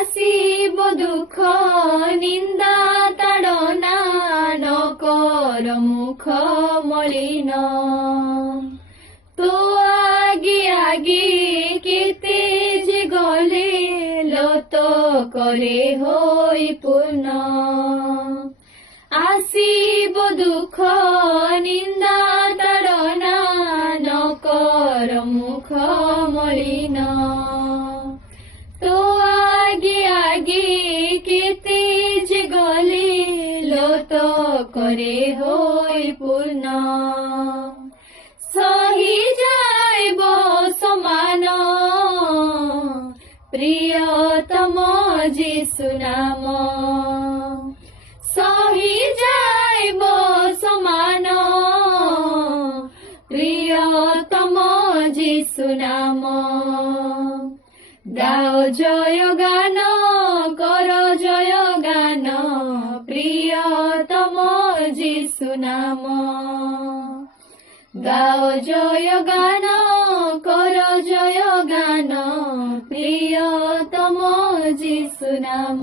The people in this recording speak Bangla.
আসিব দুঃখ নিন্দা তাড়না নকর মুখ মলিন তো আগে আগে কেতে যে গলে লত করে হই পূর্ণ আসিব দুঃখ নিন্দা তাড়না নকর মুখ মলিন তো আগে আগে কেতে যে গলে লত করে হই পূর্ণ সহি যাইব সমান প্রিয়তম যিশু নাম সহি যাইব সমান প্রিয়তম যিশু নাম গাও জয় গান কর জয় গান প্রিয়তম যিশু নাম গাও জয় গান কর জয় গান প্রিয়তম যিশু নাম।